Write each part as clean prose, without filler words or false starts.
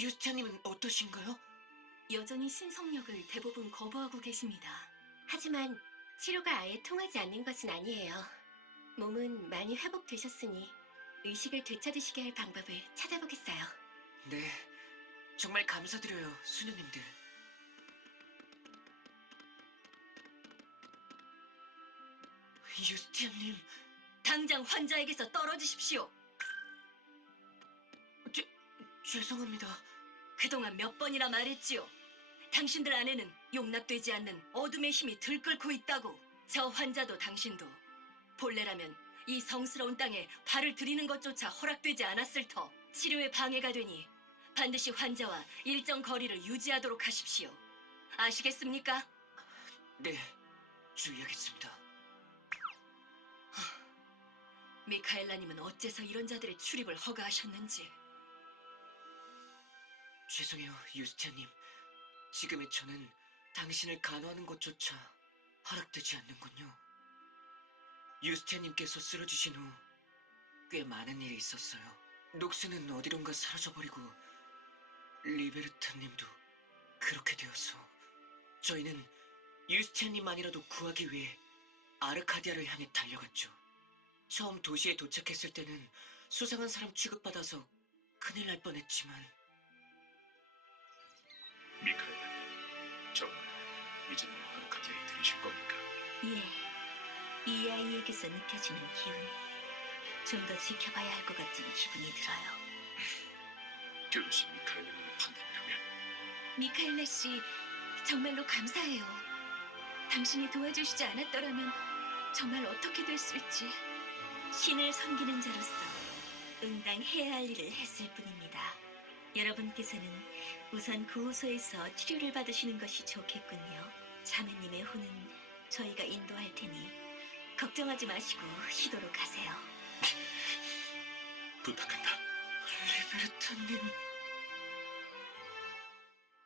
유스티아님은 어떠신가요? 여전히 신성력을 대부분 거부하고 계십니다. 하지만 치료가 아예 통하지 않는 것은 아니에요. 몸은 많이 회복되셨으니 의식을 되찾으시게 할 방법을 찾아보겠어요. 네, 정말 감사드려요, 수녀님들. 유스티아님, 당장 환자에게서 떨어지십시오. 죄송합니다. 그동안 몇 번이나 말했지요. 당신들 안에는 용납되지 않는 어둠의 힘이 들끓고 있다고. 저 환자도 당신도 본래라면 이 성스러운 땅에 발을 들이는 것조차 허락되지 않았을 터 치료에 방해가 되니 반드시 환자와 일정 거리를 유지하도록 하십시오. 아시겠습니까? 네, 주의하겠습니다. 미카엘라님은 어째서 이런 자들의 출입을 허가하셨는지. 죄송해요, 유스티아님. 지금의 저는 당신을 간호하는 것조차 허락되지 않는군요. 유스티아님께서 쓰러지신 후 꽤 많은 일이 있었어요. 녹스는 어디론가 사라져버리고 리베르타님도 그렇게 되어서 저희는 유스티아님만이라도 구하기 위해 아르카디아를 향해 달려갔죠. 처음 도시에 도착했을 때는 수상한 사람 취급받아서 큰일 날 뻔했지만 미카엘라님, 정말 이제는 아르카디아에 들으실 겁니까? 예, 이 아이에게서 느껴지는 기운. 좀 더 지켜봐야 할 것 같은 기분이 들어요. 교르시 미카엘라님의 판단이라면 미카엘라 씨, 정말로 감사해요. 당신이 도와주시지 않았더라면 정말 어떻게 됐을지. 신을 섬기는 자로서 응당해야 할 일을 했을 뿐입니다. 여러분께서는 우선 구호소에서 치료를 받으시는 것이 좋겠군요. 자매님의 혼은 저희가 인도할 테니 걱정하지 마시고 시도로 가세요. 부탁한다. 리베르타님.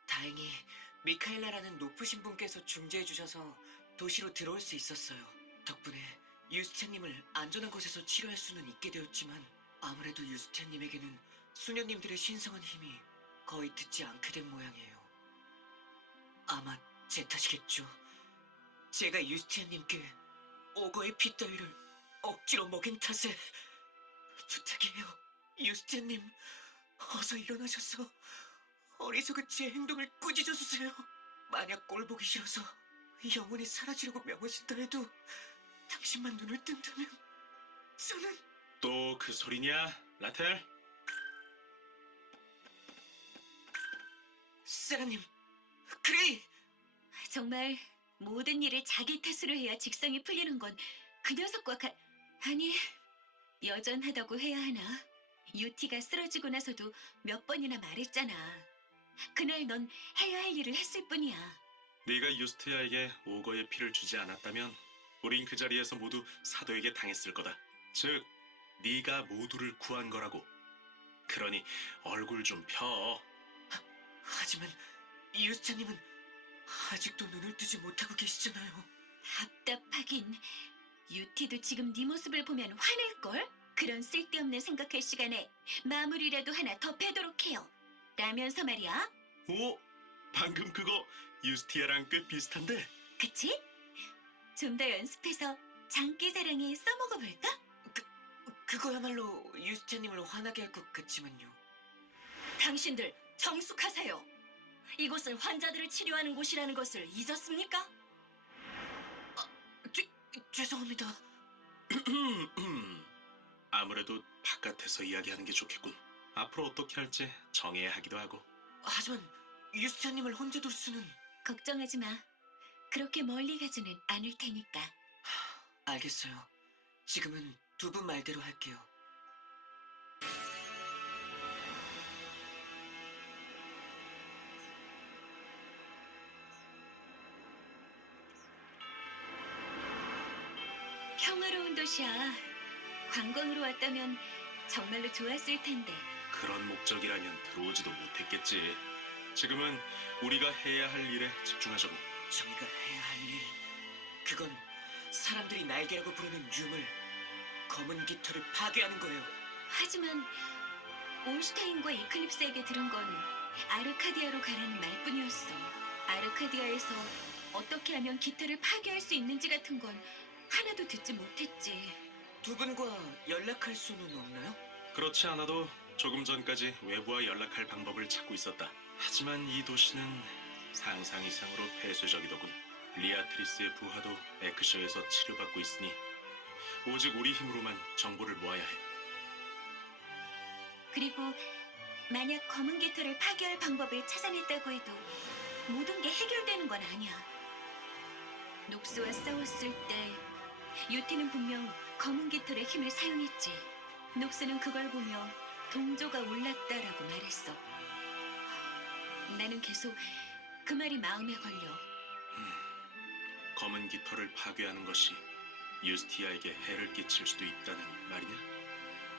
다행히 미카엘라라는 높으신 분께서 중재해주셔서 도시로 들어올 수 있었어요. 덕분에 유스티아님을 안전한 곳에서 치료할 수는 있게 되었지만 아무래도 유스티아님에게는 수녀님들의 신성한 힘이 거의 듣지 않게 된 모양이에요. 아마 제 탓이겠죠. 제가 유스티아님께 오거의 피 따위를 억지로 먹인 탓에. 부탁해요, 유스티아님. 어서 일어나셔서 어리석은 제 행동을 꾸짖어주세요. 만약 꼴 보기 싫어서 영원히 사라지려고 명하신다 해도 당신만 눈을 뜬다면 저는... 또 그 소리냐, 라텔? 세라님, 그레이! 정말 모든 일을 자기 탓으로 해야 직성이 풀리는 건 그 녀석과 아니, 여전하다고 해야 하나? 유티가 쓰러지고 나서도 몇 번이나 말했잖아. 그날 넌 해야 할 일을 했을 뿐이야. 네가 유스티아에게 오거의 피를 주지 않았다면 우린 그 자리에서 모두 사도에게 당했을 거다. 즉, 네가 모두를 구한 거라고. 그러니 얼굴 좀 펴. 하지만 유스티아님은 아직도 눈을 뜨지 못하고 계시잖아요. 답답하긴. 유티도 지금 네 모습을 보면 화낼걸? 그런 쓸데없는 생각할 시간에 마무리라도 하나 더 패도록 해요. 라면서 말이야. 오, 방금 그거 유스티아랑 꽤 비슷한데? 그치? 좀 더 연습해서 장기자랑에 써먹어볼까? 그거야말로 유스티아님을 화나게 할 것 같지만요. 당신들 정숙하세요. 이곳은 환자들을 치료하는 곳이라는 것을 잊었습니까? 죄송합니다. 아무래도 바깥에서 이야기하는 게 좋겠군. 앞으로 어떻게 할지 정해야 하기도 하고. 하지만 유스티아님을 혼자 둘 수는... 걱정하지 마. 그렇게 멀리 가지는 않을 테니까. 알겠어요. 지금은 두 분 말대로 할게요. 평화로운 도시야. 관광으로 왔다면 정말로 좋았을 텐데. 그런 목적이라면 들어오지도 못했겠지. 지금은 우리가 해야 할 일에 집중하자고. 저희가 해야 할 일... 그건 사람들이 날개라고 부르는 유물, 검은 깃털을 파괴하는 거예요. 하지만 올슈타인과 이클립스에게 들은 건 아르카디아로 가라는 말뿐이었어. 아르카디아에서 어떻게 하면 기타를 파괴할 수 있는지 같은 건 하나도 듣지 못했지. 두 분과 연락할 수는 없나요? 그렇지 않아도 조금 전까지 외부와 연락할 방법을 찾고 있었다. 하지만 이 도시는 상상 이상으로 폐쇄적이더군. 리아트리스의 부하도 에크셔에서 치료받고 있으니 오직 우리 힘으로만 정보를 모아야 해. 그리고 만약 검은 깃털을 파괴할 방법을 찾아냈다고 해도 모든 게 해결되는 건 아니야. 녹스와 싸웠을 때 유티는 분명 검은 깃털의 힘을 사용했지. 녹스는 그걸 보며 동조가 올랐다라고 말했어. 나는 계속 그 말이 마음에 걸려. 검은 깃털을 파괴하는 것이 유스티아에게 해를 끼칠 수도 있다는 말이냐?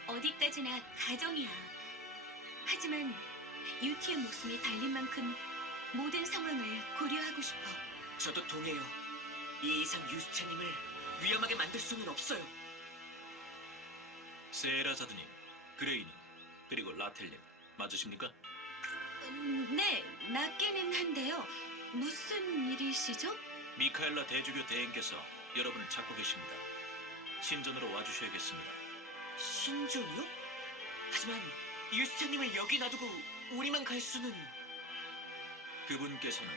어디까지나 가정이야. 하지만 유티의 목숨이 달린 만큼 모든 상황을 고려하고 싶어. 저도 동해요. 이 이상 유스티아님을 위험하게 만들 수는 없어요. 세라자드님, 그레이님, 그리고 라텔님 맞으십니까? 네, 맞기는 한데요. 무슨 일이시죠? 미카엘라 대주교 대행께서 여러분을 찾고 계십니다. 신전으로 와주셔야겠습니다. 신전이요? 하지만 유스티아님을 여기 놔두고 우리만 갈 수는... 그분께서는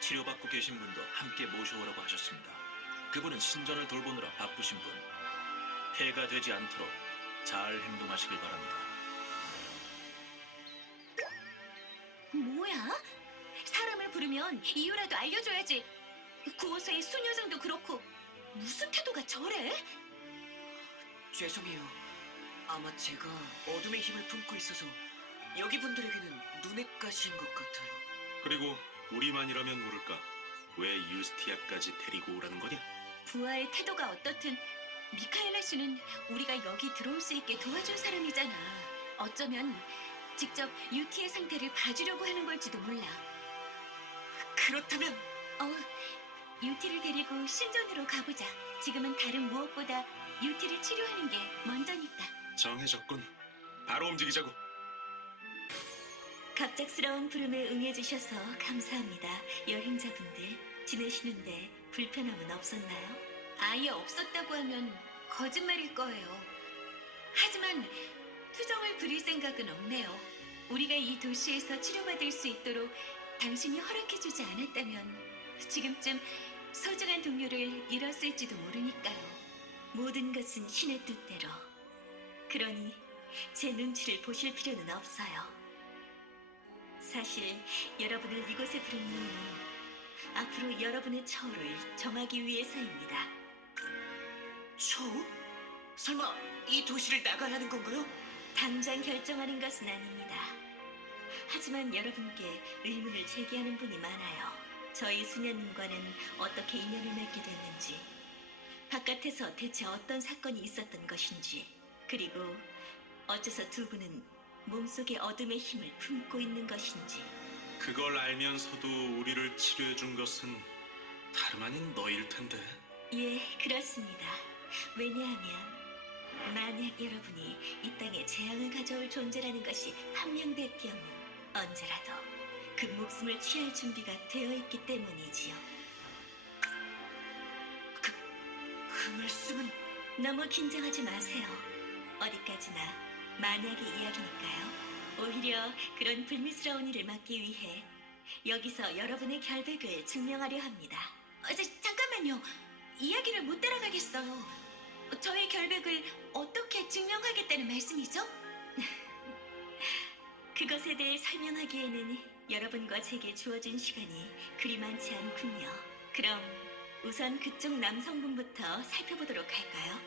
치료받고 계신 분도 함께 모셔오라고 하셨습니다. 그분은 신전을 돌보느라 바쁘신 분. 폐가 되지 않도록 잘 행동하시길 바랍니다. 뭐야? 사람을 부르면 이유라도 알려줘야지. 구호소의 수녀정도 그렇고 무슨 태도가 저래? 죄송해요. 아마 제가 어둠의 힘을 품고 있어서 여기 분들에게는 눈에 가시인 것 같아요. 그리고 우리만이라면 모를까 왜 유스티아까지 데리고 오라는 거냐? 부하의 태도가 어떻든 미카엘라 씨는 우리가 여기 들어올 수 있게 도와준 사람이잖아. 어쩌면 직접 유티의 상태를 봐주려고 하는 걸지도 몰라. 그렇다면 유티를 데리고 신전으로 가보자. 지금은 다른 무엇보다 유티를 치료하는 게 먼저니까. 정해졌군. 바로 움직이자고. 갑작스러운 부름에 응해주셔서 감사합니다. 여행자분들, 지내시는데 불편함은 없었나요? 아예 없었다고 하면 거짓말일 거예요. 하지만 투정을 부릴 생각은 없네요. 우리가 이 도시에서 치료받을 수 있도록 당신이 허락해주지 않았다면 지금쯤 소중한 동료를 잃었을지도 모르니까요. 모든 것은 신의 뜻대로. 그러니 제 눈치를 보실 필요는 없어요. 사실 여러분을 이곳에 부른 이유는 앞으로 여러분의 처우를 정하기 위해서입니다. 처우? 설마 이 도시를 나가야 하는 건가요? 당장 결정하는 것은 아닙니다. 하지만 여러분께 의문을 제기하는 분이 많아요. 저희 수녀님과는 어떻게 인연을 맺게 됐는지, 바깥에서 대체 어떤 사건이 있었던 것인지, 그리고 어째서 두 분은 몸속에 어둠의 힘을 품고 있는 것인지. 그걸 알면서도 우리를 치료해준 것은 다름 아닌 너일 텐데. 예, 그렇습니다. 왜냐하면 만약 여러분이 이 땅에 재앙을 가져올 존재라는 것이 판명될 경우 언제라도 그 목숨을 취할 준비가 되어 있기 때문이지요. 그 말씀은... 너무 긴장하지 마세요. 어디까지나 만약의 이야기니까요. 오히려 그런 불미스러운 일을 막기 위해 여기서 여러분의 결백을 증명하려 합니다. 잠깐만요. 이야기를 못 따라가겠어요. 저의 결백을 어떻게 증명하겠다는 말씀이죠? 그것에 대해 설명하기에는 여러분과 제게 주어진 시간이 그리 많지 않군요. 그럼 우선 그쪽 남성분부터 살펴보도록 할까요?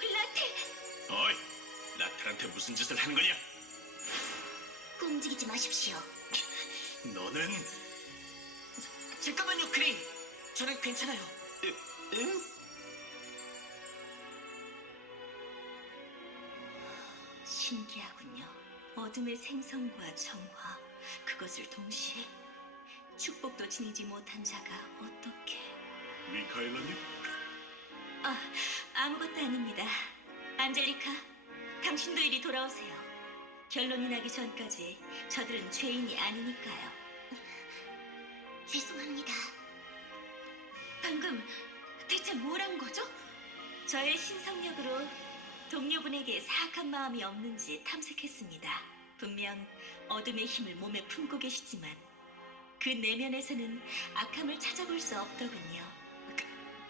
라텔! 어이, 라텔한테 무슨 짓을 한 거냐? 움직이지 마십시오. 너는... 잠깐만요, 그레이. 저는 괜찮아요. 응? 신기하군요. 어둠의 생성과 정화, 그것을 동시에 축복도 지니지 못한 자가 어떻게... 미카엘라님? 아무것도 아닙니다. 안젤리카, 당신도 이리 돌아오세요. 결론이 나기 전까지 저들은 죄인이 아니니까요. 죄송합니다. 방금 대체 뭘 한 거죠? 저의 신성력으로 동료분에게 사악한 마음이 없는지 탐색했습니다. 분명 어둠의 힘을 몸에 품고 계시지만 그 내면에서는 악함을 찾아볼 수 없더군요.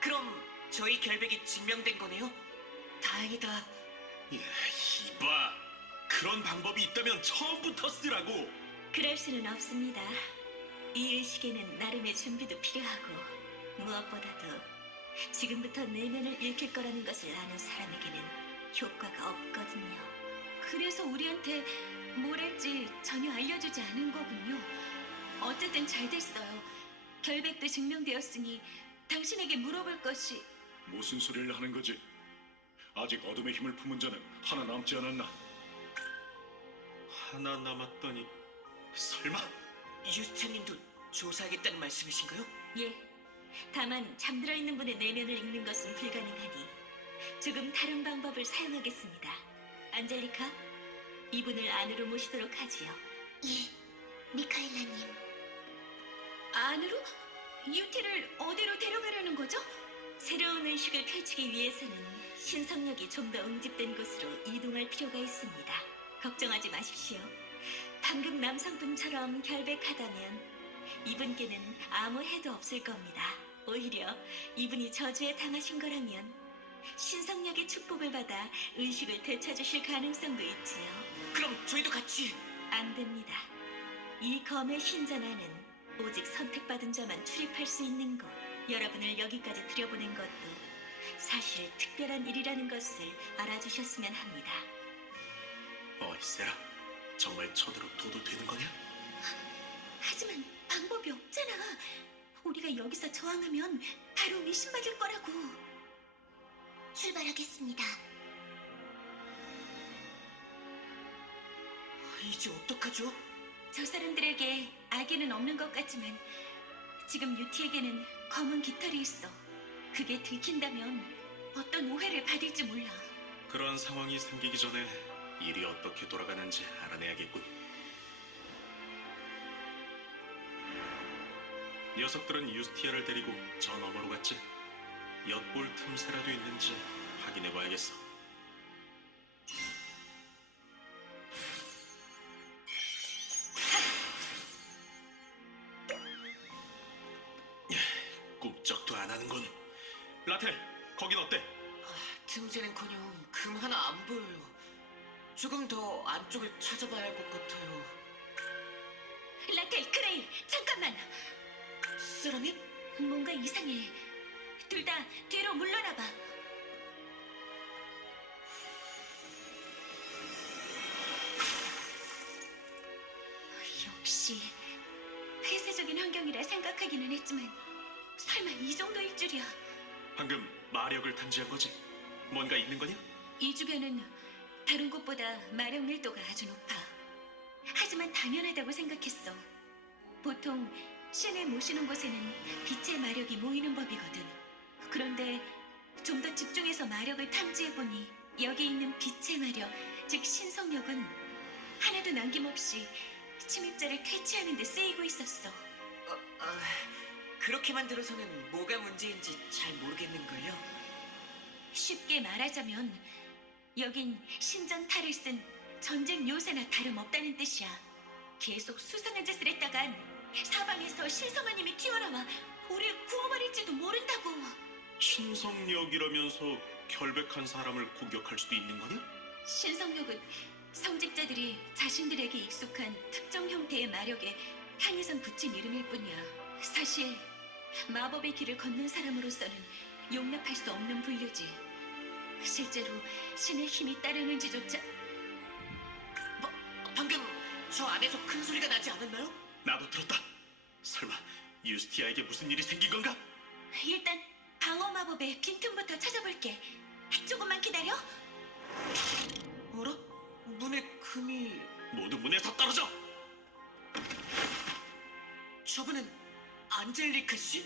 그럼 저희 결백이 증명된 거네요? 다행이다. 이봐, 그런 방법이 있다면 처음부터 쓰라고. 그럴 수는 없습니다. 이 의식에는 나름의 준비도 필요하고 무엇보다도 지금부터 내면을 읽힐 거라는 것을 아는 사람에게는 효과가 없거든요. 그래서 우리한테 뭘 할지 전혀 알려주지 않은 거군요. 어쨌든 잘 됐어요. 결백도 증명되었으니 당신에게 물어볼 것이... 무슨 소리를 하는 거지? 아직 어둠의 힘을 품은 자는 하나 남지 않았나? 하나 남았더니 설마? 유스타님도 조사하겠다는 말씀이신가요? 예. 다만 잠들어 있는 분의 내면을 읽는 것은 불가능하니 조금 다른 방법을 사용하겠습니다. 안젤리카, 이분을 안으로 모시도록 하지요. 예, 미카엘라님. 안으로? 유티를 어디로 데려가려는 거죠? 새로운 의식을 펼치기 위해서는 신성력이 좀 더 응집된 곳으로 이동할 필요가 있습니다. 걱정하지 마십시오. 방금 남성분처럼 결백하다면 이분께는 아무 해도 없을 겁니다. 오히려 이분이 저주에 당하신 거라면 신성력의 축복을 받아 의식을 되찾으실 가능성도 있지요. 그럼 저희도 같이. 안 됩니다. 이 검의 신전에는 오직 선택받은 자만 출입할 수 있는 곳. 여러분을 여기까지 들여보낸 것도 사실 특별한 일이라는 것을 알아주셨으면 합니다. 세라, 정말 저대로 되는 거냐? 하지만 방법이 없잖아. 우리가 여기서 저항하면 바로 의심받을 거라고. 출발하겠습니다. 이제 어떡하죠? 저 사람들에게 악의는 없는 것 같지만 지금 유티에게는 검은 깃털이 있어. 그게 들킨다면 어떤 오해를 받을지 몰라. 그런 상황이 생기기 전에 일이 어떻게 돌아가는지 알아내야겠군. 녀석들은 유스티아를 데리고 저 너머로 갔지. 엿볼 틈새라도 있는지 확인해봐야겠어. 꿈쩍도 안 하는군. 라텔, 거긴 어때? 틈새는커녕 금 하나 안 보여요. 조금 더 안쪽을 찾아봐야 할 것 같아요. 라텔, 크레일, 잠깐만. 세라님? 뭔가 이상해. 둘 다 뒤로 물러나봐. 역시 폐쇄적인 환경이라 생각하기는 했지만 설마 이 정도일 줄이야. 방금 마력을 탐지한 거지? 뭔가 있는 거냐? 이 주변은 다른 곳보다 마력 밀도가 아주 높아. 하지만 당연하다고 생각했어. 보통 신을 모시는 곳에는 빛의 마력이 모이는 법이거든. 그런데 좀 더 집중해서 마력을 탐지해보니 여기 있는 빛의 마력, 즉 신성력은 하나도 남김없이 침입자를 퇴치하는 데 쓰이고 있었어. 그렇게만 들어서는 뭐가 문제인지 잘 모르겠는걸요. 쉽게 말하자면 여긴 신전 탈을 쓴 전쟁 요새나 다름없다는 뜻이야. 계속 수상한 짓을 했다간 사방에서 신성아님이 튀어나와 우릴 구워버릴지도 모른다고. 신성력이라면서 결백한 사람을 공격할 수도 있는 거냐? 신성력은 성직자들이 자신들에게 익숙한 특정 형태의 마력에 한이선 붙인 이름일 뿐이야. 사실 마법의 길을 걷는 사람으로서는 용납할 수 없는 분류지. 실제로 신의 힘이 따르는지조차. 방금 저 안에서 큰 소리가 나지 않았나요? 나도 들었다. 설마 유스티아에게 무슨 일이 생긴 건가? 일단 방어 마법의 빈틈부터 찾아볼게. 조금만 기다려. 어라? 문에 금이... 모두 문에서 떨어져! 저분은 안젤리카 씨?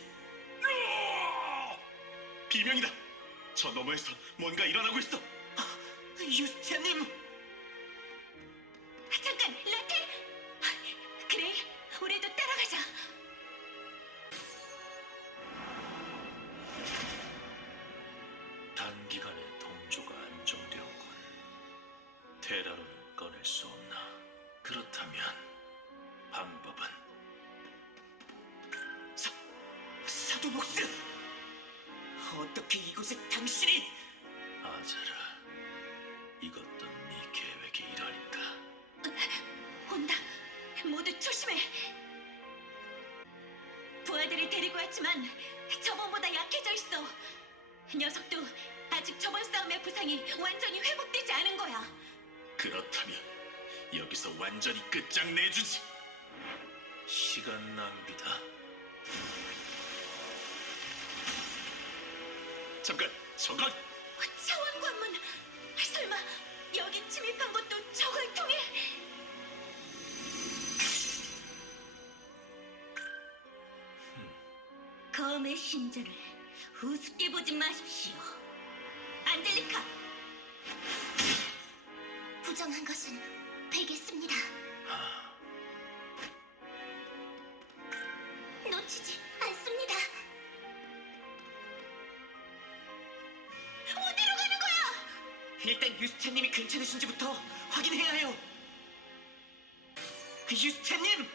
비명이다. 저 너머에서 뭔가 일어나고 있어. 유스티아님! 프로복스! 어떻게 이곳에 당신이... 아자라, 이것도 네 계획의 일환인가? 온다. 모두 조심해. 부하들을 데리고 왔지만 저번보다 약해져 있어. 녀석도 아직 저번 싸움의 부상이 완전히 회복되지 않은 거야. 그렇다면 여기서 완전히 끝장내주지. 시간 낭비다. 잠깐, 저건 차원 관문. 설마 여기 침입한 것도 저걸 통해? 검의 신전을 우습게 보지 마십시오. 안젤리카, 부정한 것은 베겠습니다. 놓치지 않습니다. 어디로 가는 거야? 일단 유스타님이 괜찮으신지부터 확인해야 해요. 유스타님!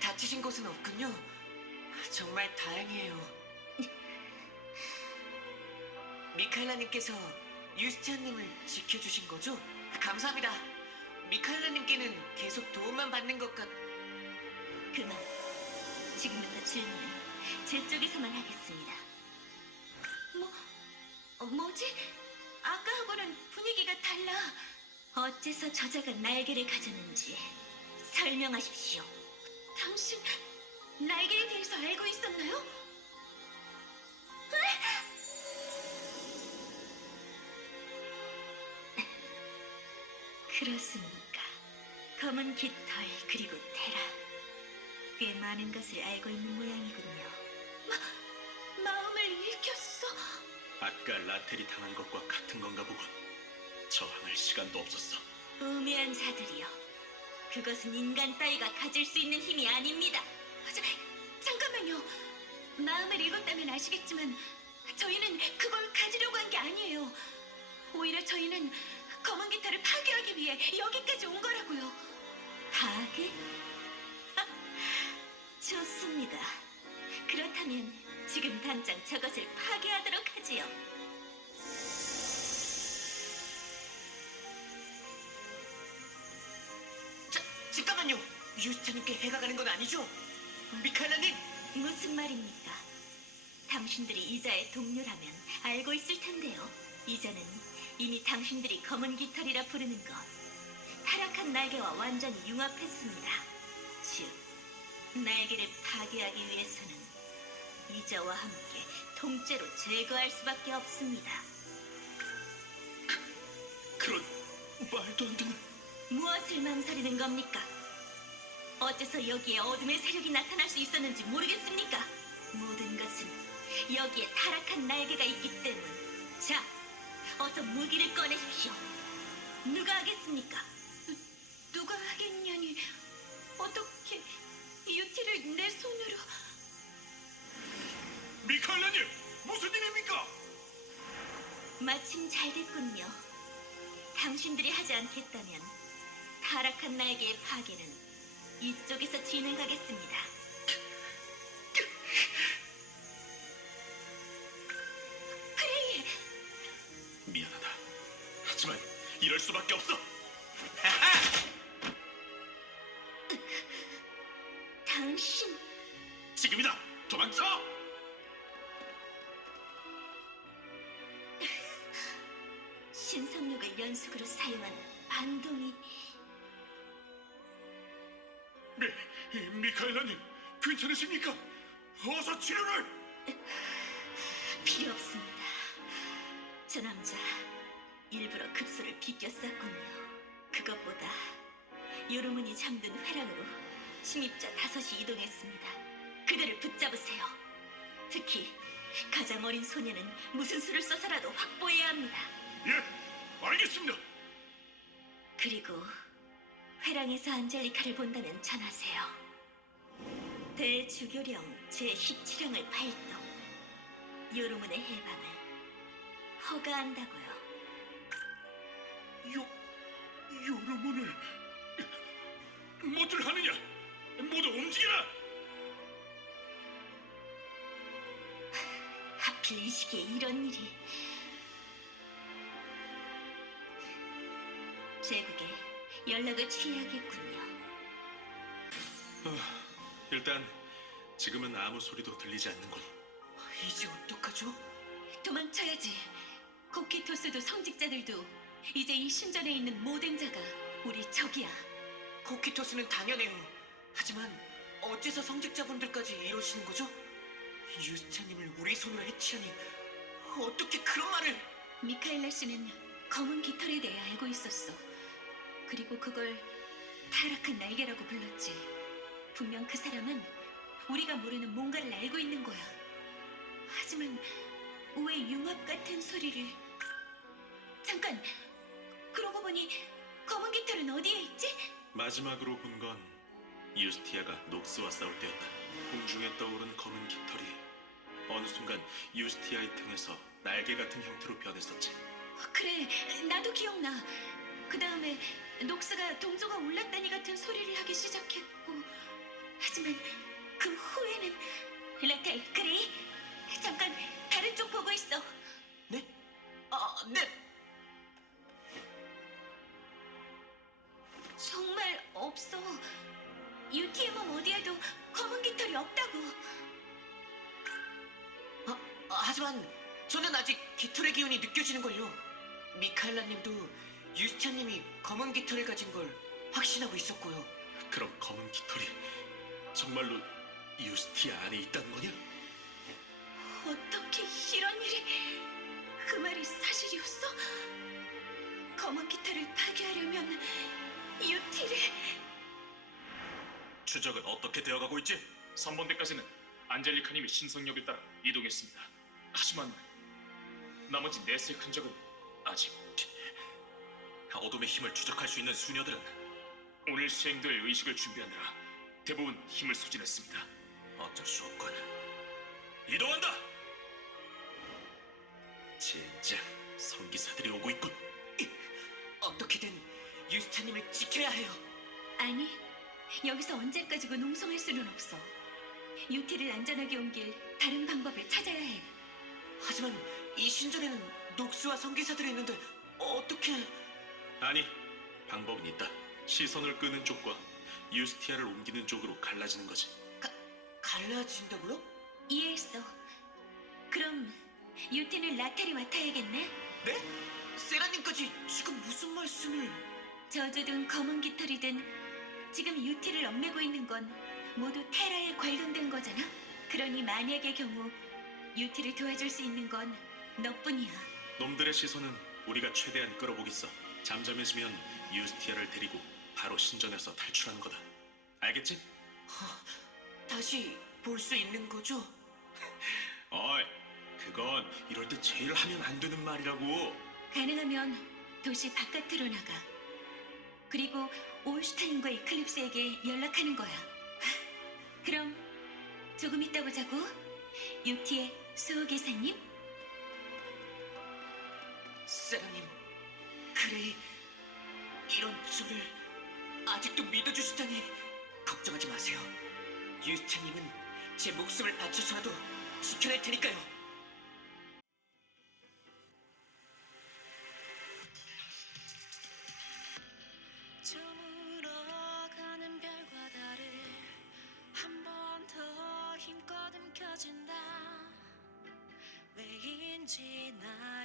다치신 곳은 없군요. 정말 다행이에요. 미카엘라님께서 유스티아님을 지켜주신 거죠? 감사합니다. 미카엘라님께는 계속 도움만 받는 것 같... 그만. 지금부터 질문은 제 쪽에서만 하겠습니다. 뭐지? 아까하고는 분위기가 달라. 어째서 저자가 날개를 가졌는지 설명하십시오. 당신 날개에 대해서 알고 있었나요? 그렇습니까? 검은 깃털 그리고 테라, 꽤 많은 것을 알고 있는 모양이군요. 마음을 읽혔어? 아까 라텔이 당한 것과 같은 건가 보군. 저항할 시간도 없었어. 우매한 자들이여, 그것은 인간 따위가 가질 수 있는 힘이 아닙니다. 잠깐만요. 마음을 읽었다면 아시겠지만 저희는 그걸 가지려고 한 게 아니에요. 오히려 저희는 검은 깃털을 파괴하기 위해 여기까지 온 거라고요. 파괴? 좋습니다. 그렇다면 지금 당장 저것을 파괴하도록 하지요. 잠깐만요. 유스타님께 해가 가는 건 아니죠? 미카엘라님! 무슨 말입니까? 당신들이 이자의 동료라면 알고 있을 텐데요. 이자는 이미 당신들이 검은 깃털이라 부르는 것, 타락한 날개와 완전히 융합했습니다. 즉, 날개를 파괴하기 위해서는 이자와 함께 통째로 제거할 수밖에 없습니다. 그런 말도 안 되는... 무엇을 망설이는 겁니까? 어째서 여기에 어둠의 세력이 나타날 수 있었는지 모르겠습니까? 모든 것은 여기에 타락한 날개가 있기 때문. 자, 어서 무기를 꺼내십시오. 누가 하겠습니까? 누가 하겠냐니, 어떻게 유티를 내 손으로... 미카엘라님, 무슨 일입니까? 마침 잘 됐군요. 당신들이 하지 않겠다면 타락한 날개의 파괴는 이쪽에서 진행하겠습니다. 프레이! 미안하다. 하지만 이럴 수밖에 없어. 당신... 지금이다. 도망쳐. 신성력을 연속으로 사용한 반동이... 미카엘라님, 괜찮으십니까? 어서 치료를! 필요 없습니다. 저 남자 일부러 급소를 비껴쌌군요. 그것보다 요르문이 잠든 회랑으로 침입자 5이 이동했습니다. 그들을 붙잡으세요. 특히 가장 어린 소녀는 무슨 수를 써서라도 확보해야 합니다. 예, 알겠습니다. 그리고 회랑에서 안젤리카를 본다면 전하세요. 대주교령 제17형을 발동. 요르문의 해방을 허가한다고요. 요르문을... 뭐들 하느냐? 모두 움직여라! 하필 이 시기에 이런 일이. 제국에 연락을 취해야겠군요. 일단 지금은 아무 소리도 들리지 않는군. 이제 어떡하죠? 도망쳐야지. 코키토스도 성직자들도 이제 이 신전에 있는 모든 자가 우리 적이야. 코키토스는 당연해요. 하지만 어째서 성직자분들까지 이러시는 거죠? 유스티아님을 우리 손으로 해치하니 어떻게 그런 말을... 미카엘라 씨는 검은 깃털에 대해 알고 있었어. 그리고 그걸 타락한 날개라고 불렀지. 분명 그 사람은 우리가 모르는 뭔가를 알고 있는 거야. 하지만 왜 융합 같은 소리를... 잠깐! 그러고 보니 검은 깃털은 어디에 있지? 마지막으로 본 건 유스티아가 녹스와 싸울 때였다. 공중에 떠오른 검은 깃털이 어느 순간 유스티아의 등에서 날개 같은 형태로 변했었지. 그래, 나도 기억나. 그 다음에 녹스가 동조가 올랐다니 같은 소리를 하기 시작했고, 하지만 그 후에는... 라텔, 그레이, 잠깐 다른 쪽 보고 있어. 네? 아, 네! 정말 없어. UT의 몸 어디에도 검은 깃털이 없다고. 하지만 저는 아직 깃털의 기운이 느껴지는걸요. 미카엘라님도 유스티아님이 검은 깃털을 가진 걸 확신하고 있었고요. 그럼 검은 깃털이 정말로 유스티아 안에 있다는 거냐? 어떻게 이런 일이... 그 말이 사실이었어? 검은 깃털을 파괴하려면 UT를... 추적은 어떻게 되어가고 있지? 3번대까지는 안젤리카님이 신성력을 따라 이동했습니다. 하지만 나머지 넷의 흔적은 아직... 어둠의 힘을 추적할 수 있는 수녀들은 오늘 수행될 의식을 준비하느라 대부분 힘을 소진했습니다. 어쩔 수 없군. 이동한다! 젠장, 성기사들이 오고 있군. 어떻게든 유스티아님을 지켜야 해요. 아니, 여기서 언제까지고 농성할 수는 없어. UT를 안전하게 옮길 다른 방법을 찾아야 해. 하지만 이 신전에는 녹스와 성기사들이 있는데 어떻게... 아니, 방법은 있다. 시선을 끄는 쪽과 유스티아를 옮기는 쪽으로 갈라지는 거지. 갈라진다고요? 이해했어. 그럼 UT는 라텔이 맡아야겠네? 네? 세라님까지 지금 무슨 말씀을... 저주든 검은 깃털이든 지금 UT를 얽매고 있는 건 모두 테라에 관련된 거잖아? 그러니 만약의 경우 UT를 도와줄 수 있는 건 너뿐이야. 놈들의 시선은 우리가 최대한 끌어보겠어. 잠잠해지면 유스티아를 데리고 바로 신전에서 탈출하는 거다. 알겠지? 다시 볼 수 있는 거죠? 어이, 그건 이럴 때 제일 하면 안 되는 말이라고. 가능하면 도시 바깥으로 나가. 그리고 올슈타인과 이클립스에게 연락하는 거야. 그럼 조금 있다 보자고. UT의 수호기사님. 세라님, 그레이, 이런 저를 아직도 믿어주시다니 걱정하지 마세요. 유스티아님은 제 목숨을 바쳐서라도 지켜낼 테니까요. 저물어가는 별과 달을 한 번 더 힘껏 움켜쥔다. 왜인지 나